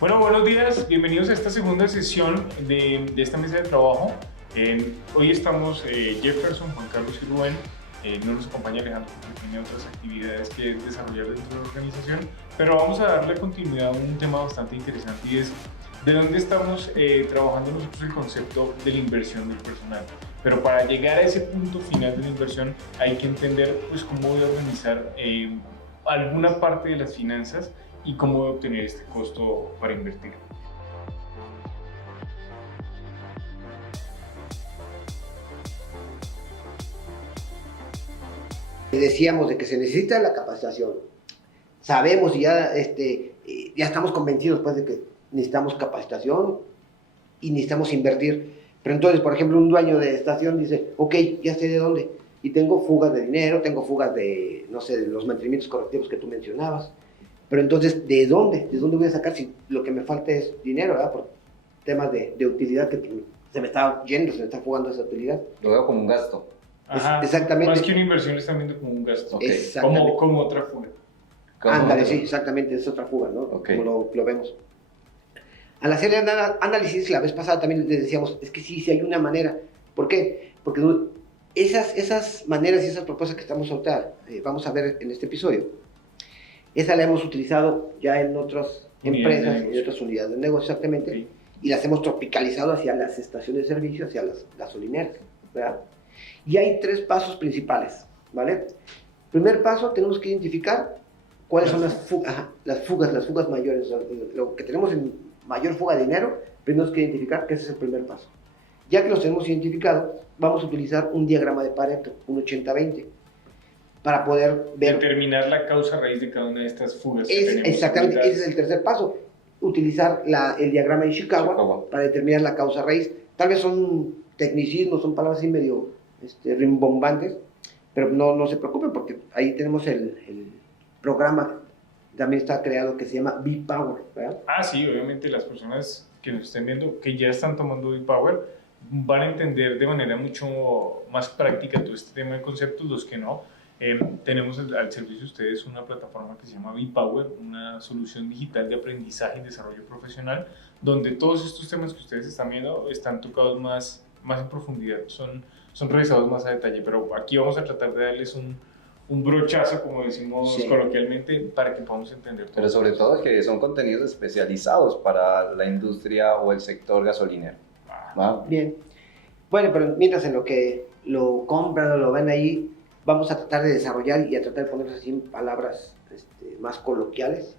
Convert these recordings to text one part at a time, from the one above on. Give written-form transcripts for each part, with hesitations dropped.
Bueno, buenos días, bienvenidos a esta segunda sesión de esta mesa de trabajo. Hoy estamos Jefferson, Juan Carlos y Rubén. No nos acompaña Alejandro porque tiene otras actividades que desarrollar dentro de la organización, pero vamos a darle continuidad a un tema bastante interesante y es de dónde estamos trabajando nosotros el concepto de la inversión del personal. Pero para llegar a ese punto final de la inversión hay que entender pues, cómo voy a organizar alguna parte de las finanzas y cómo voy a obtener este costo para invertir. Decíamos de que se necesita la capacitación. Sabemos y ya estamos convencidos pues, de que necesitamos capacitación y necesitamos invertir. Pero entonces, por ejemplo, un dueño de estación dice, ok, ya sé de dónde. Y tengo fugas de dinero, tengo fugas de, no sé, de los mantenimientos correctivos que tú mencionabas. Pero entonces, ¿de dónde? ¿De dónde voy a sacar si lo que me falta es dinero, ¿verdad? Por temas de utilidad que se me está yendo, se me está fugando esa utilidad. Lo veo como un gasto. Ajá, exactamente. Más que una inversión, están viendo como un gasto. Okay. Como otra fuga. Ándale, sí, exactamente, es otra fuga, ¿no? Okay. Como lo vemos. Al hacer el análisis, la vez pasada también les decíamos, es que sí hay una manera. ¿Por qué? Porque esas maneras y esas propuestas que estamos ahorita, vamos a ver en este episodio, esa la hemos utilizado ya en otras empresas, en otras unidades de negocio, exactamente, sí. Y las hemos tropicalizado hacia las estaciones de servicio, hacia las gasolineras, ¿verdad? Y hay tres pasos principales, ¿vale? Primer paso, tenemos que identificar cuáles son las fugas mayores, lo que tenemos en mayor fuga de dinero, tenemos que identificar que ese es el primer paso. Ya que los tenemos identificado, vamos a utilizar un diagrama de Pareto, un 80-20, para poder ver... Determinar la causa raíz de cada una de estas fugas que tenemos. Exactamente, ese es el tercer paso. Utilizar el diagrama de Ishikawa para determinar la causa raíz. Tal vez son tecnicismos, son palabras así medio rimbombantes, pero no se preocupen porque ahí tenemos el programa también está creado que se llama V-Power, ¿verdad? Ah, sí, obviamente las personas que nos estén viendo, que ya están tomando V-Power, van a entender de manera mucho más práctica todo este tema de conceptos, los que no. Tenemos al servicio de ustedes una plataforma que se llama V-Power, una solución digital de aprendizaje y desarrollo profesional, donde todos estos temas que ustedes están viendo están tocados más en profundidad, son revisados más a detalle, pero aquí vamos a tratar de darles un brochazo, como decimos coloquialmente, para que podamos entender todo. Pero sobre todo que son contenidos especializados para la industria o el sector gasolinero. Bien. Bueno, pero mientras en lo que lo compran o lo ven ahí, vamos a tratar de desarrollar y a tratar de ponerlos así en palabras más coloquiales,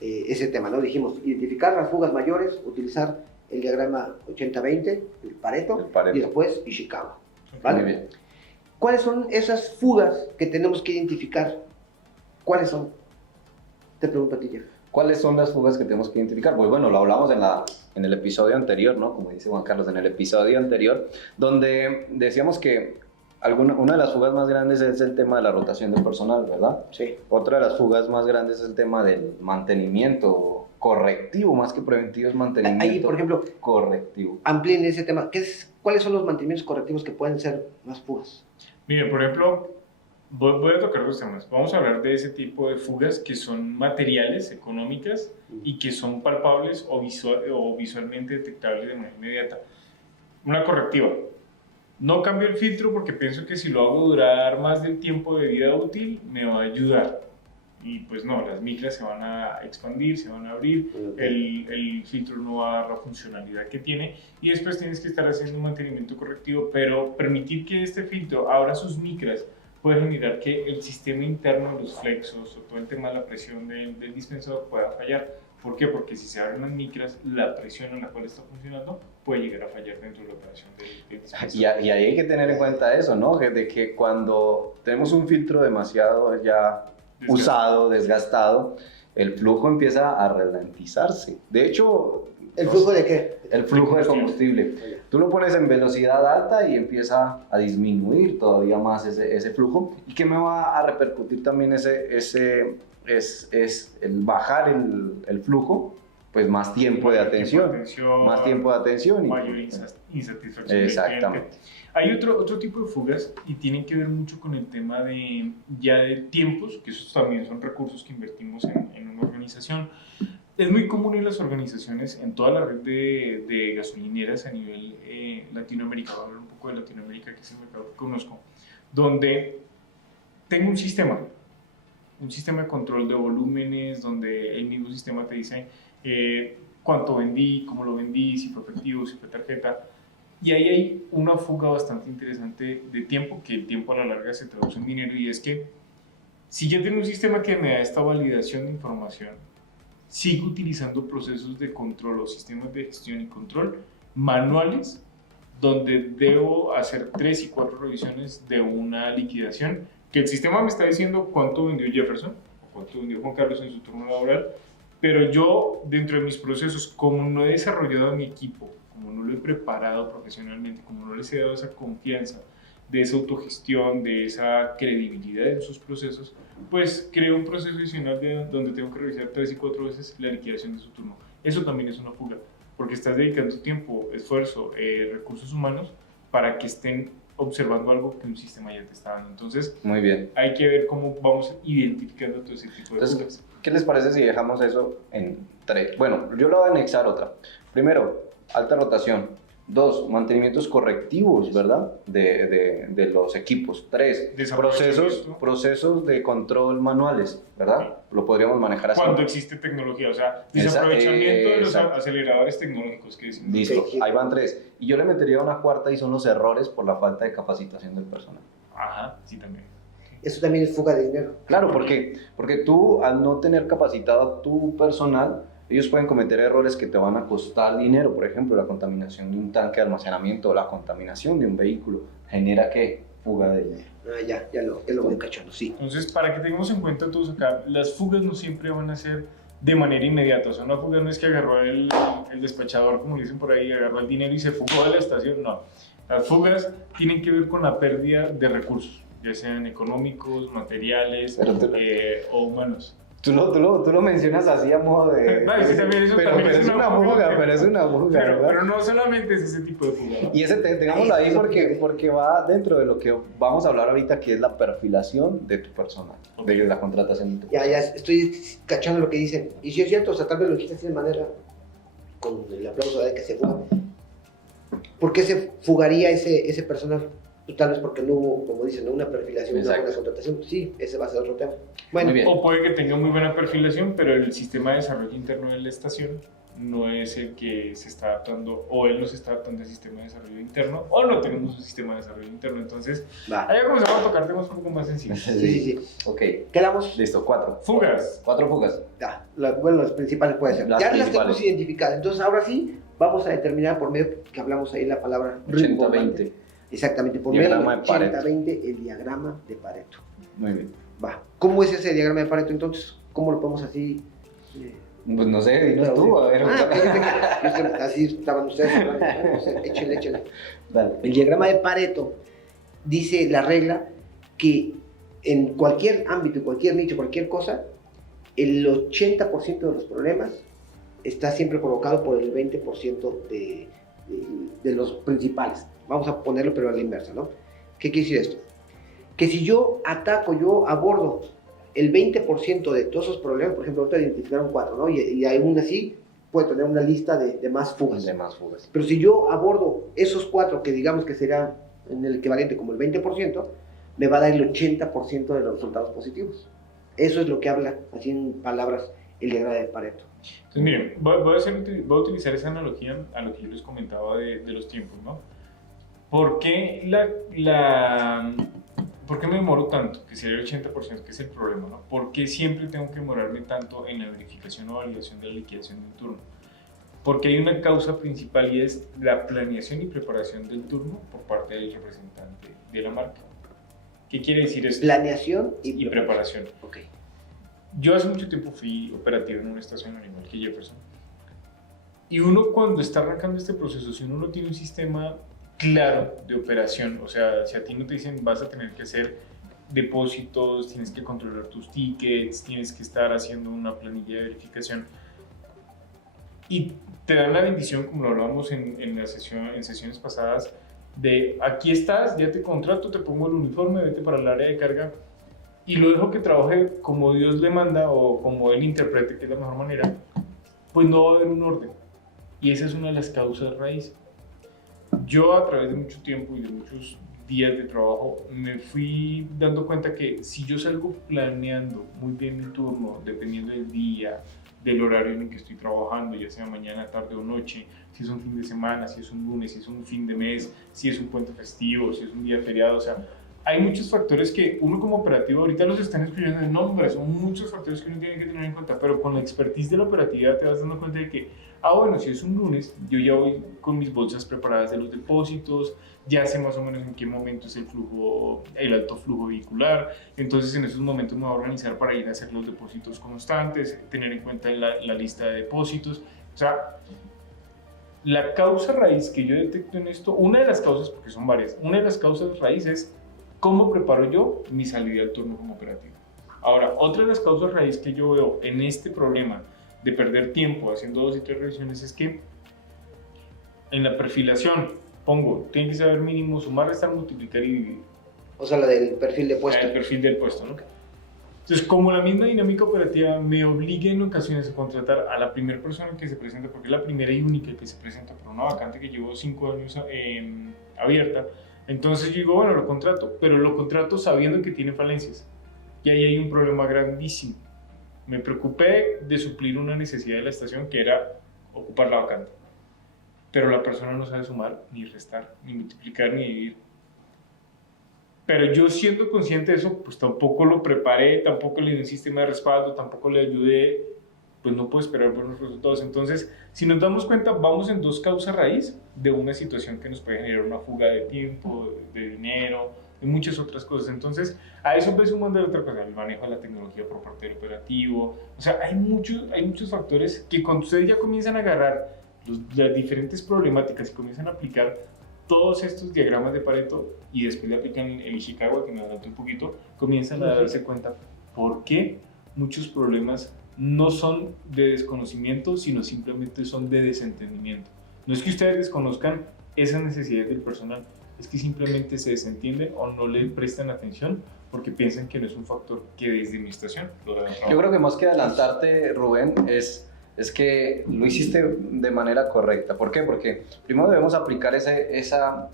ese tema, ¿no? Dijimos, identificar las fugas mayores, utilizar el diagrama 80-20, el Pareto, y después Ishikawa, ¿vale? Muy bien. ¿Cuáles son esas fugas que tenemos que identificar? ¿Cuáles son? Te pregunto a ti, Jeff. ¿Cuáles son las fugas que tenemos que identificar? Pues bueno, lo hablamos en el episodio anterior, ¿no? Como dice Juan Carlos, en el episodio anterior, donde decíamos que una de las fugas más grandes es el tema de la rotación del personal, ¿verdad? Sí. Otra de las fugas más grandes es el tema del mantenimiento correctivo, más que preventivo, es mantenimiento ahí, por ejemplo, correctivo. Amplíen ese tema. ¿Cuáles son los mantenimientos correctivos que pueden ser más fugas? Mire, por ejemplo, voy a tocar dos temas. Vamos a hablar de ese tipo de fugas que son materiales, económicas, y que son palpables o visualmente detectables de manera inmediata. Una correctiva. No cambio el filtro porque pienso que si lo hago durar más del tiempo de vida útil, me va a ayudar. Y pues no, las micras se van a expandir, se van a abrir, el filtro no va a dar la funcionalidad que tiene y después tienes que estar haciendo un mantenimiento correctivo, pero permitir que este filtro abra sus micras puede generar que el sistema interno, los flexos o todo el tema de la presión del dispensador pueda fallar. ¿Por qué? Porque si se abren las micras, la presión en la cual está funcionando puede llegar a fallar dentro de la operación del dispensador. Y ahí hay que tener en cuenta eso, ¿no? De que cuando tenemos un filtro demasiado ya usado, desgastado, el flujo empieza a ralentizarse. De hecho... ¿El flujo de qué? El flujo de combustible. Tú lo pones en velocidad alta y empieza a disminuir todavía más ese flujo. ¿Y qué me va a repercutir también es el bajar el flujo? Pues más tiempo de atención, más tiempo de atención. Mayor insatisfacción. Exactamente. Hay otro tipo de fugas y tienen que ver mucho con el tema de tiempos, que esos también son recursos que invertimos en una organización. es muy común en las organizaciones, en toda la red de gasolineras a nivel Latinoamérica, voy a hablar un poco de Latinoamérica, que es el mercado que conozco, donde tengo un sistema de control de volúmenes, donde el mismo sistema te dice cuánto vendí, cómo lo vendí, si fue efectivo, si fue tarjeta. Y ahí hay una fuga bastante interesante de tiempo, que el tiempo a la larga se traduce en dinero, y es que si yo tengo un sistema que me da esta validación de información, sigo utilizando procesos de control o sistemas de gestión y control manuales, donde debo hacer 3 y 4 revisiones de una liquidación, que el sistema me está diciendo cuánto vendió Jefferson o cuánto vendió Juan Carlos en su turno laboral, pero yo, dentro de mis procesos, como no he desarrollado a mi equipo, como no lo he preparado profesionalmente, como no les he dado esa confianza, de esa autogestión, de esa credibilidad en sus procesos, pues creo un proceso adicional donde tengo que revisar 3 y 4 veces la liquidación de su turno. Eso también es una fuga, porque estás dedicando tiempo, esfuerzo, recursos humanos para que estén observando algo que un sistema ya te está dando. Entonces, Muy bien. hay que ver cómo vamos identificando todo ese tipo de Entonces, fugas. ¿qué les parece si dejamos eso en 3? Bueno, yo lo voy a anexar otra. Primero, alta rotación. 2, mantenimientos correctivos, ¿verdad? De los equipos. 3, procesos de control manuales, ¿verdad? Lo podríamos manejar así. Cuando existe tecnología, o sea, desaprovechamiento de los aceleradores tecnológicos que decimos. Listo, ahí van 3. Y yo le metería una cuarta y son los errores por la falta de capacitación del personal. Ajá, sí también. Eso también es fuga de dinero. Claro, porque tú al no tener capacitado a tu personal, ellos pueden cometer errores que te van a costar dinero. Por ejemplo, la contaminación de un tanque de almacenamiento o la contaminación de un vehículo genera ¿qué? Fuga de dinero. Ya lo voy cachando, sí. Entonces, para que tengamos en cuenta todos acá, las fugas no siempre van a ser de manera inmediata. O sea, una fuga no es que agarró el despachador, como le dicen por ahí, agarró el dinero y se fugó de la estación. No. Las fugas tienen que ver con la pérdida de recursos, ya sean económicos, materiales o humanos. Tú lo mencionas así a modo de... No, sí, también, eso pero también es una fuga, pero es una fuga, ¿verdad? Pero no solamente es ese tipo de fuga. Y ese tengámoslo ahí porque va dentro de lo que vamos a hablar ahorita, que es la perfilación de tu personal, de la contratación de tu personal. Ya estoy cachando lo que dicen. Y si es cierto, o sea, tal vez lo dijiste así de manera, con el aplauso de que se fuga. ¿Por qué se fugaría ese personal? Tal vez porque no hubo, como dicen, ¿no? Una perfilación, una buena contratación. Sí, ese va a ser otro tema. Bueno, o puede que tenga muy buena perfilación, pero el sistema de desarrollo interno de la estación no es el que se está adaptando, o él no se está adaptando al sistema de desarrollo interno, o no tenemos un sistema de desarrollo interno. Entonces, ahí comenzamos a tocar temas un poco más sencillos. Sí. Ok. Quedamos. Listo, 4. Fugas. 4 fugas. Ya, bueno, las principales pueden ser. Ya las tenemos identificadas. Entonces, ahora sí, vamos a determinar por medio que hablamos ahí la palabra 80-20. Exactamente, por medio del 80-20, el diagrama de Pareto. Muy bien. Va. ¿Cómo es ese diagrama de Pareto entonces? ¿Cómo lo podemos así? Pues no sé, dinos tú, a ver. Así estaban ustedes hablando. No sé, échale. Dale. El diagrama de Pareto dice la regla que en cualquier ámbito, cualquier nicho, cualquier cosa, el 80% de los problemas está siempre provocado por el 20% de los principales. Vamos a ponerlo pero a la inversa, ¿no? ¿Qué quiere decir esto? Que si yo abordo el 20% de todos esos problemas, por ejemplo, ahorita identificaron 4, ¿no? Y aún así puede tener una lista de más fugas. Pero si yo abordo esos 4, que digamos que será en el equivalente como el 20%, me va a dar el 80% de los resultados positivos. Eso es lo que habla, así en palabras, el diagrama de Pareto. Entonces, miren, voy a utilizar esa analogía a lo que yo les comentaba de los tiempos, ¿no? ¿Por qué ¿por qué me demoro tanto? Que sería el 80%, que es el problema, ¿no? ¿Por qué siempre tengo que demorarme tanto en la verificación o validación de la liquidación de un turno? Porque hay una causa principal y es la planeación y preparación del turno por parte del representante de la marca. ¿Qué quiere decir eso? Planeación y preparación. Ok. Yo hace mucho tiempo fui operativo en una estación animal que Jefferson. Y uno cuando está arrancando este proceso, si uno no tiene un sistema claro de operación, o sea, si a ti no te dicen vas a tener que hacer depósitos, tienes que controlar tus tickets, tienes que estar haciendo una planilla de verificación y te dan la bendición, como lo hablábamos en sesiones pasadas, de aquí estás, ya te contrato, te pongo el uniforme, vete para el área de carga y lo dejo que trabaje como Dios le manda o como él interprete que es la mejor manera. pues no va a haber un orden. Y esa es una de las causas raíz. Yo a través de mucho tiempo y de muchos días de trabajo me fui dando cuenta que si yo salgo planeando muy bien mi turno, dependiendo del día, del horario en el que estoy trabajando, ya sea mañana, tarde o noche, si es un fin de semana, si es un lunes, si es un fin de mes, si es un puente festivo, si es un día feriado, o sea, hay muchos factores que uno como operativo ahorita los están escribiendo en nombre, son muchos factores que uno tiene que tener en cuenta, pero con la expertise de la operatividad te vas dando cuenta de que, bueno, si es un lunes, yo ya voy con mis bolsas preparadas de los depósitos, ya sé más o menos en qué momento es el flujo, el alto flujo vehicular, entonces en esos momentos me voy a organizar para ir a hacer los depósitos constantes, tener en cuenta la lista de depósitos, o sea, la causa raíz que yo detecto en esto, una de las causas, porque son varias, una de las causas raíz es cómo preparo yo mi salida al turno como operativo. Ahora, otra de las causas raíz que yo veo en este problema de perder tiempo haciendo 2 y 3 revisiones es que en la perfilación pongo, tiene que saber mínimo sumar, restar, multiplicar y dividir. O sea, la del perfil de puesto. El perfil del puesto, ¿no? Entonces, como la misma dinámica operativa me obliga en ocasiones a contratar a la primera persona que se presenta, porque es la primera y única que se presenta por una vacante que llevo 5 años abierta, entonces yo digo, bueno, lo contrato, pero lo contrato sabiendo que tiene falencias. Y ahí hay un problema grandísimo. Me preocupé de suplir una necesidad de la estación que era ocupar la vacante. Pero la persona no sabe sumar, ni restar, ni multiplicar, ni dividir. Pero yo siendo consciente de eso, pues tampoco lo preparé, tampoco le di un sistema de respaldo, tampoco le ayudé, pues no puedo esperar buenos resultados. Entonces, si nos damos cuenta, vamos en 2 causas raíz de una situación que nos puede generar una fuga de tiempo, de dinero, de muchas otras cosas. Entonces, a eso voy sumando otra cosa, el manejo de la tecnología por parte del operativo. O sea, hay muchos factores que cuando ustedes ya comienzan a agarrar las diferentes problemáticas y comienzan a aplicar todos estos diagramas de Pareto y después le aplican el Ishikawa, que me adelanto un poquito, comienzan a darse cuenta por qué muchos problemas no son de desconocimiento, sino simplemente son de desentendimiento. No es que ustedes desconozcan esas necesidades del personal, es que simplemente se desentienden o no le prestan atención porque piensan que no es un factor que desde mi estación lo deben trabajar. Yo creo que más que adelantarte, Rubén, es que lo hiciste de manera correcta. ¿Por qué? Porque primero debemos aplicar esa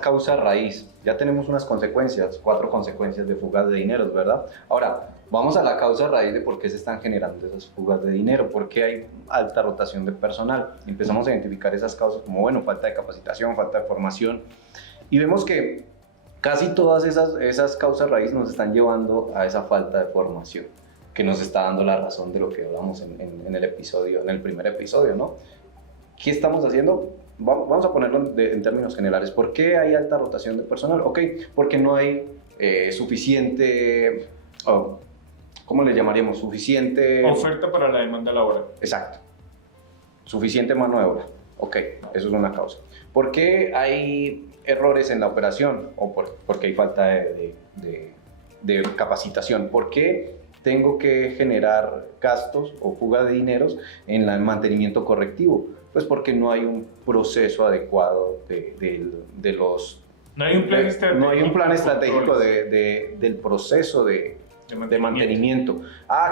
causa raíz. Ya tenemos unas consecuencias, 4 consecuencias de fugas de dinero, ¿verdad? Ahora, vamos a la causa raíz de por qué se están generando esas fugas de dinero, por qué hay alta rotación de personal. Empezamos a identificar esas causas como, bueno, falta de capacitación, falta de formación. Y vemos que casi todas esas causas raíz nos están llevando a esa falta de formación, que nos está dando la razón de lo que hablamos en el primer episodio, ¿no? ¿Qué estamos haciendo? Vamos a ponerlo en términos generales. ¿Por qué hay alta rotación de personal? Ok, porque no hay suficiente, ¿cómo le llamaríamos? Suficiente... Oferta para la demanda laboral. Exacto. Suficiente mano de obra. Ok, eso es una causa. ¿Por qué hay errores en la operación? O porque hay falta de capacitación. ¿Por qué tengo que generar gastos o fuga de dineros en el mantenimiento correctivo? Pues porque no hay un proceso adecuado de los... No hay un plan estratégico. No hay un plan estratégico del proceso de mantenimiento.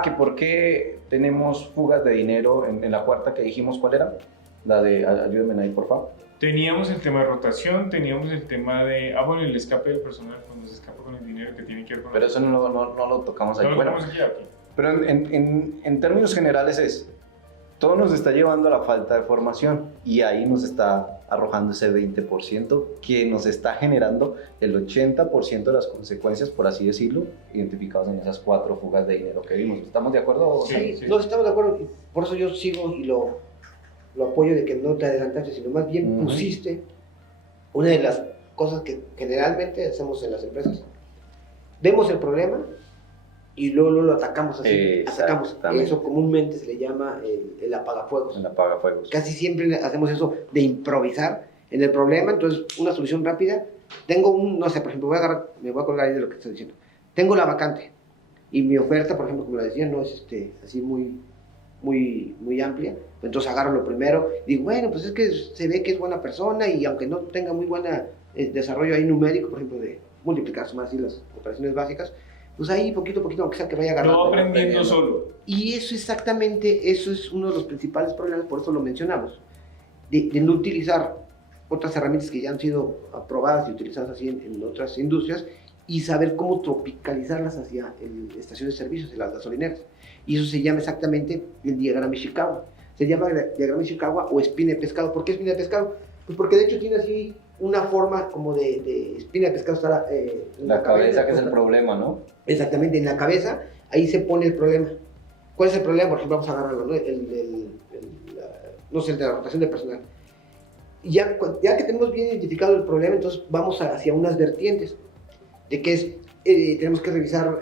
Que por qué tenemos fugas de dinero en la cuarta que dijimos, ¿cuál era? La de, ayúdenme ahí, por favor. Teníamos el tema de rotación, teníamos el tema de, el escape del personal cuando se escapa con el dinero que tiene que ver con... Pero eso no lo tocamos ahí. No lo tocamos aquí. Pero en términos generales todo nos está llevando a la falta de formación y ahí nos está arrojando ese 20% que nos está generando el 80% de las consecuencias, por así decirlo, identificadas en esas 4 fugas de dinero que vimos. ¿Estamos de acuerdo? Sí. No, estamos de acuerdo. Por eso yo sigo y lo apoyo de que no te adelantaste, sino más bien pusiste una de las cosas que generalmente hacemos en las empresas. Vemos el problema y luego lo atacamos así. Eso comúnmente se le llama el apagafuegos. El apagafuegos. Casi siempre hacemos eso de improvisar en el problema. Entonces, una solución rápida. Tengo no sé, por ejemplo, me voy a colgar ahí de lo que estoy diciendo. Tengo la vacante y mi oferta, por ejemplo, como la decía, no es así muy amplia. Entonces agarro lo primero y digo, bueno, pues es que se ve que es buena persona y aunque no tenga muy buena desarrollo ahí numérico, por ejemplo, de multiplicar, sumar así las operaciones básicas, pues ahí poquito a poquito, aunque sea que vaya agarrando. Lo va aprendiendo solo. Y eso exactamente, eso es uno de los principales problemas, por eso lo mencionamos, de no utilizar otras herramientas que ya han sido aprobadas y utilizadas así en otras industrias y saber cómo tropicalizarlas hacia estaciones de servicios, en las gasolineras. Y eso se llama exactamente el diagrama Ishikawa. Se llama diagrama Ishikawa o espina de pescado. ¿Por qué espina de pescado? Pues porque de hecho tiene así una forma como de espina de pescado. Está en la cabeza, que es el problema, ¿no? Exactamente, en la cabeza, ahí se pone el problema. ¿Cuál es el problema? Por ejemplo, vamos a agarrarlo, ¿no? No sé, el de la rotación de personal. Ya que tenemos bien identificado el problema, entonces vamos hacia unas vertientes, de que es, tenemos que revisar,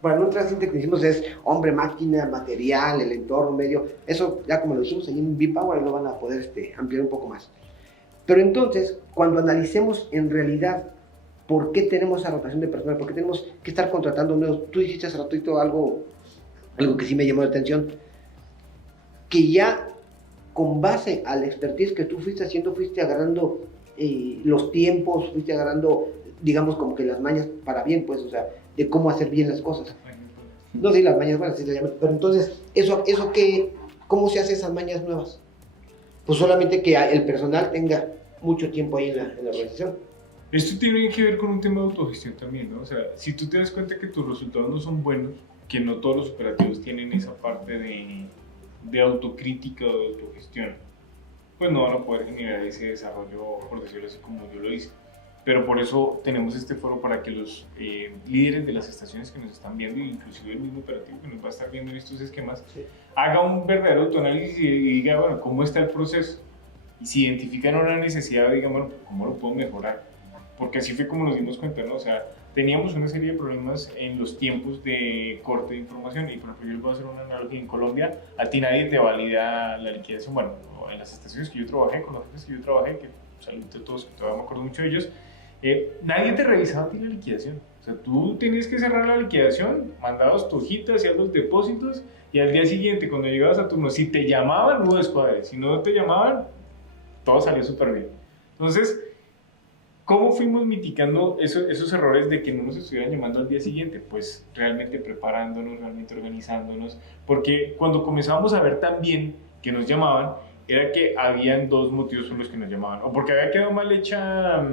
para no entrar en tecnicismos, es hombre, máquina, material, el entorno, medio, eso ya como lo hicimos ahí en B-Power, lo van a poder ampliar un poco más. Pero entonces, cuando analicemos en realidad por qué tenemos esa rotación de personal, por qué tenemos que estar contratando nuevos, tú dijiste hace ratito algo que sí me llamó la atención, que ya con base a la expertise que tú fuiste haciendo, fuiste agarrando los tiempos, fuiste agarrando, digamos, como que las mañas para bien, pues, o sea, de cómo hacer bien las cosas. No sé, las mañas buenas, pero entonces, ¿eso qué, cómo se hace esas mañas nuevas? Pues solamente que el personal tenga mucho tiempo ahí en la organización. Esto tiene que ver con un tema de autogestión también, ¿no? O sea, si tú te das cuenta que tus resultados no son buenos, que no todos los operativos tienen esa parte de autocrítica o de autogestión, pues no van a poder generar ese desarrollo, por decirlo así, como yo lo hice. Pero por eso tenemos este foro para que los líderes de las estaciones que nos están viendo, inclusive el mismo operativo que nos va a estar viendo en estos esquemas, sí, haga un verdadero autoanálisis y diga, bueno, ¿cómo está el proceso? Y si identifican una necesidad, digan, bueno, ¿cómo lo puedo mejorar? Porque así fue como nos dimos cuenta, ¿no? O sea, teníamos una serie de problemas en los tiempos de corte de información. Y por ejemplo, yo les voy a hacer una analogía. En Colombia, a ti nadie te valida la liquidación. Bueno, en las estaciones que yo trabajé, con los jefes que yo trabajé, que saludos a todos, que todavía me acuerdo mucho de ellos, nadie te revisaba a ti la liquidación. O sea, tú tenías que cerrar la liquidación, mandabas tu hojita, hacías los depósitos, y al día siguiente, cuando llegabas a turno, si te llamaban, no descuadres. Si no te llamaban, todo salió súper bien. Entonces, ¿cómo fuimos mitigando esos errores de que no nos estuvieran llamando al día siguiente? Pues realmente preparándonos, realmente organizándonos, porque cuando comenzamos a ver también que nos llamaban, era que habían dos motivos por los que nos llamaban, o porque había quedado mal hecha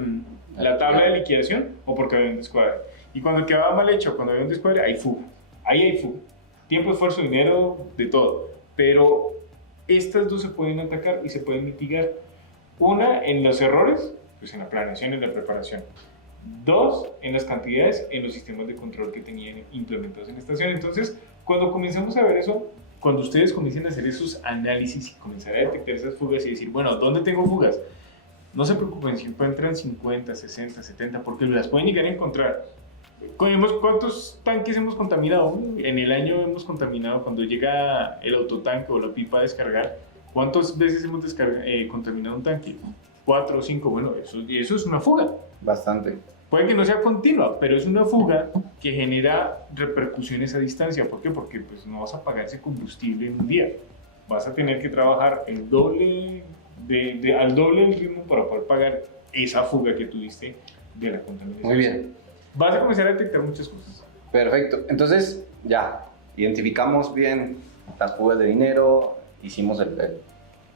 la tabla de liquidación, o porque había un descuadre. Y cuando quedaba mal hecho, cuando había un descuadre, hay fuga. Ahí hay fuga. Tiempo, esfuerzo, dinero, de todo. Pero estas dos se pueden atacar y se pueden mitigar. Una, en los errores, pues en la planeación y en la preparación. Dos, en las cantidades, en los sistemas de control que tenían implementados en la estación. Entonces, cuando comenzamos a ver eso, cuando ustedes comiencen a hacer esos análisis y comenzar a detectar esas fugas y decir, bueno, ¿dónde tengo fugas? No se preocupen, si encuentran 50, 60, 70, porque las pueden llegar a encontrar. ¿Cuántos tanques hemos contaminado? En el año hemos contaminado, cuando llega el autotanque o la pipa a descargar, ¿cuántas veces hemos contaminado un tanque? 4 o 5, bueno, eso es una fuga. Bastante. Puede que no sea continua, pero es una fuga que genera repercusiones a distancia. ¿Por qué? Porque pues, no vas a pagar ese combustible en un día. Vas a tener que trabajar el doble al doble del ritmo para poder pagar esa fuga que tuviste de la contaminación. Muy bien. Vas a comenzar a detectar muchas cosas. Perfecto. Entonces, ya, identificamos bien las fugas de dinero, hicimos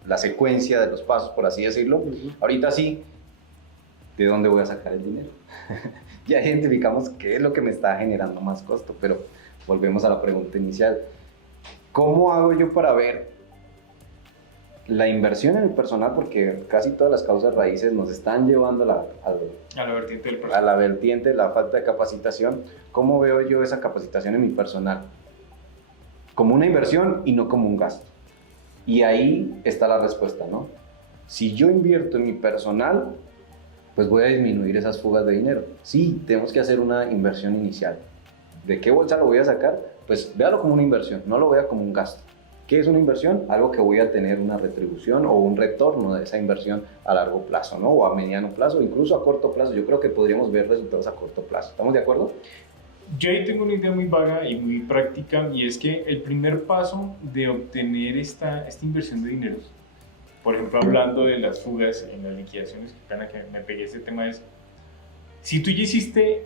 la secuencia de los pasos, por así decirlo. Ahorita sí, ¿de dónde voy a sacar el dinero? Ya identificamos qué es lo que me está generando más costo, pero volvemos a la pregunta inicial. ¿Cómo hago yo para ver la inversión en el personal? Porque casi todas las causas raíces nos están llevando a la vertiente del personal. A la vertiente de la falta de capacitación. ¿Cómo veo yo esa capacitación en mi personal? Como una inversión y no como un gasto. Y ahí está la respuesta, ¿no? Si yo invierto en mi personal, pues voy a disminuir esas fugas de dinero. Sí, tenemos que hacer una inversión inicial. ¿De qué bolsa lo voy a sacar? Pues véalo como una inversión, no lo vea como un gasto. ¿Qué es una inversión? Algo que voy a tener una retribución o un retorno de esa inversión a largo plazo, ¿no? O a mediano plazo, incluso a corto plazo. Yo creo que podríamos ver resultados a corto plazo. ¿Estamos de acuerdo? Yo ahí tengo una idea muy vaga y muy práctica, y es que el primer paso de obtener esta inversión de dinero, por ejemplo, hablando de las fugas en las liquidaciones, que pena que me pegué ese tema, es, si tú ya hiciste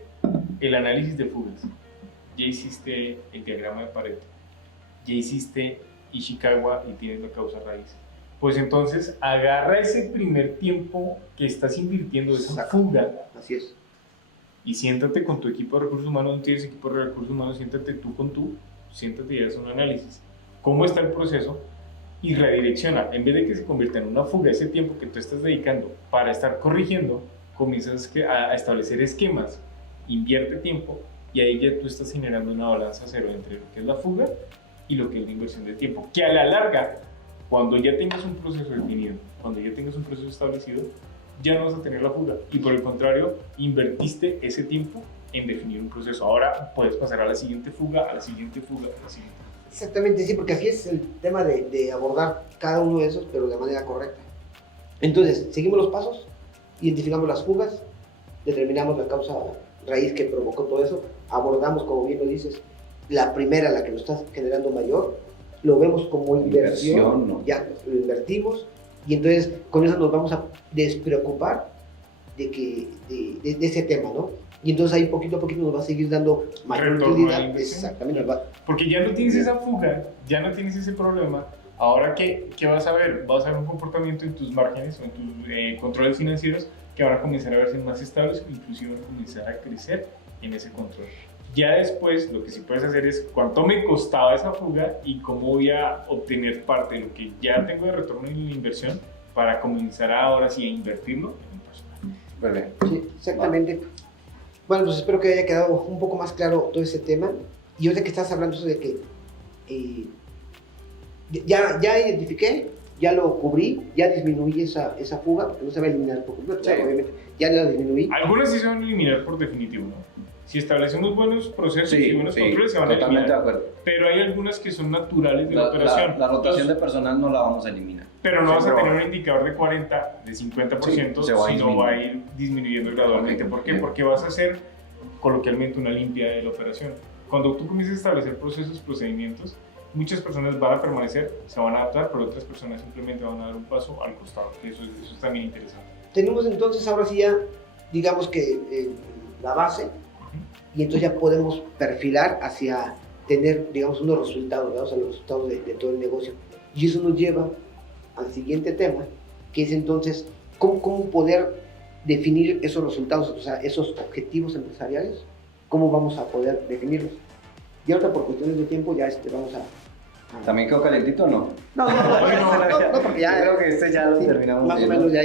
el análisis de fugas, ya hiciste el diagrama de Pareto, ya hiciste Ishikawa y tienes la causa raíz. Pues entonces agarra ese primer tiempo que estás invirtiendo, esa fuga, Así es. y siéntate con tu equipo de recursos humanos. No tienes equipo de recursos humanos, siéntate tú con tú, siéntate y haz un análisis. ¿Cómo está el proceso? Y redirecciona. En vez de que se convierta en una fuga ese tiempo que tú estás dedicando para estar corrigiendo, comienzas a establecer esquemas, invierte tiempo y ahí ya tú estás generando una balanza cero entre lo que es la fuga y lo que es la inversión de tiempo. Que a la larga, cuando ya tengas un proceso definido, cuando ya tengas un proceso establecido, ya no vas a tener la fuga. Y por el contrario, invertiste ese tiempo en definir un proceso. Ahora puedes pasar a la siguiente fuga, a la siguiente fuga, a la siguiente. Exactamente, sí, porque así es el tema de abordar cada uno de esos, pero de manera correcta. Entonces, seguimos los pasos, identificamos las fugas, determinamos la causa raíz que provocó todo eso, abordamos, como bien lo dices, la primera, la que nos está generando mayor, lo vemos como inversión, ¿no? ya lo invertimos, y entonces con eso nos vamos a despreocupar de ese tema, ¿no? Y entonces ahí poquito a poquito nos va a seguir dando mayor Retorno a la utilidad. inversión. Exactamente. Porque ya no tienes esa fuga, ya no tienes ese problema. Ahora, ¿qué vas a ver? Vas a ver un comportamiento en tus márgenes o en tus controles financieros que van a comenzar a verse más estables o inclusive van a comenzar a crecer en ese control. Ya después, lo que sí puedes hacer es cuánto me costaba esa fuga y cómo voy a obtener parte de lo que ya tengo de retorno en la inversión para comenzar ahora sí a invertirlo en un personal. Sí, exactamente. Bueno, pues espero que haya quedado un poco más claro todo ese tema. Y ahorita que estás hablando eso de que ya identifiqué, ya lo cubrí, ya disminuí esa fuga, porque no se va a eliminar por completo, Sí. claro, obviamente, ya la disminuí. Algunas sí se van a eliminar por definitivo, ¿no? Si establecemos buenos procesos y buenos controles, se van a totalmente de eliminar. acuerdo. Pero hay algunas que son naturales de la operación. La rotación Entonces, de personal no la vamos a eliminar. pero no vas a Siempre tener va. un indicador de 40, de 50%, Sí, se va a sino va a ir disminuyendo gradualmente. Ok, ¿Por qué? bien. Porque vas a hacer coloquialmente una limpia de la operación. Cuando tú comiences a establecer procesos, procedimientos, muchas personas van a permanecer, se van a adaptar, pero otras personas simplemente van a dar un paso al costado. Eso es también interesante. Tenemos entonces ahora sí ya, digamos que la base, y entonces ya podemos perfilar hacia tener, digamos, unos resultados, ¿verdad? O sea, los resultados de todo el negocio. Y eso nos lleva al siguiente tema, que es entonces cómo poder definir esos resultados, o sea, esos objetivos empresariales, cómo vamos a poder definirlos. Y ahora por cuestiones de tiempo ya vamos a... ¿También quedó calentito o no? No, porque ya... Yo creo que este ya lo sí, terminamos más o bien, menos ¿no? ya...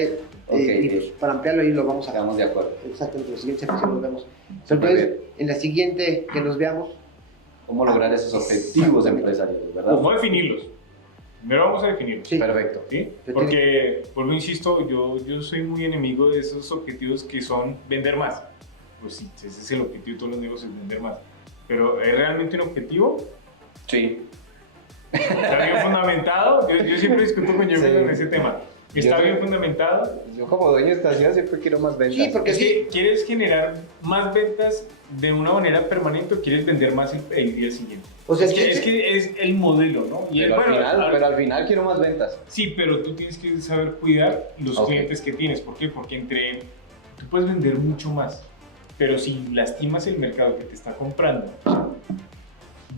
Ok. Y pues para ampliarlo ahí lo vamos a... Estamos de acuerdo. Exactamente, en la siguiente sección nos vemos. Súper Entonces, bien. en la siguiente que nos veamos, ¿Cómo lograr esos objetivos empresariales, verdad? ¿Cómo definirlos? Primero vamos a definirlos. sí, Perfecto. ¿Sí? Porque, vuelvo, insisto, yo soy muy enemigo de esos objetivos que son vender más. Pues sí, ese es el objetivo de todos los negocios, vender más. Pero ¿es realmente un objetivo? Sí. ¿Está bien fundamentado? Yo siempre discuto con Diego Sí. en ese tema. ¿Está Yo- bien fundamentado? Yo como dueño de estación siempre quiero más ventas. Sí, porque Es que quieres generar más ventas de una manera permanente o quieres vender más el día siguiente. o sea, Es que es el modelo, ¿no? Y Pero, bueno, al final quiero más ventas. sí, pero tú tienes que saber cuidar los Ok. clientes que tienes. ¿Por qué? Porque tú puedes vender mucho más, pero si lastimas el mercado que te está comprando,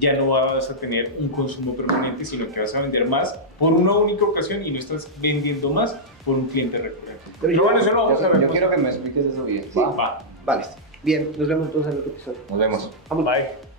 ya no vas a tener un consumo permanente, sino que vas a vender más por una única ocasión y no estás vendiendo más por un cliente recurrente. Pero bueno, eso lo vamos a ver. Yo quiero que me expliques eso bien. Sí. Va. Va. vale. Bien, nos vemos entonces en otro episodio. Nos vemos. Vamos. Bye.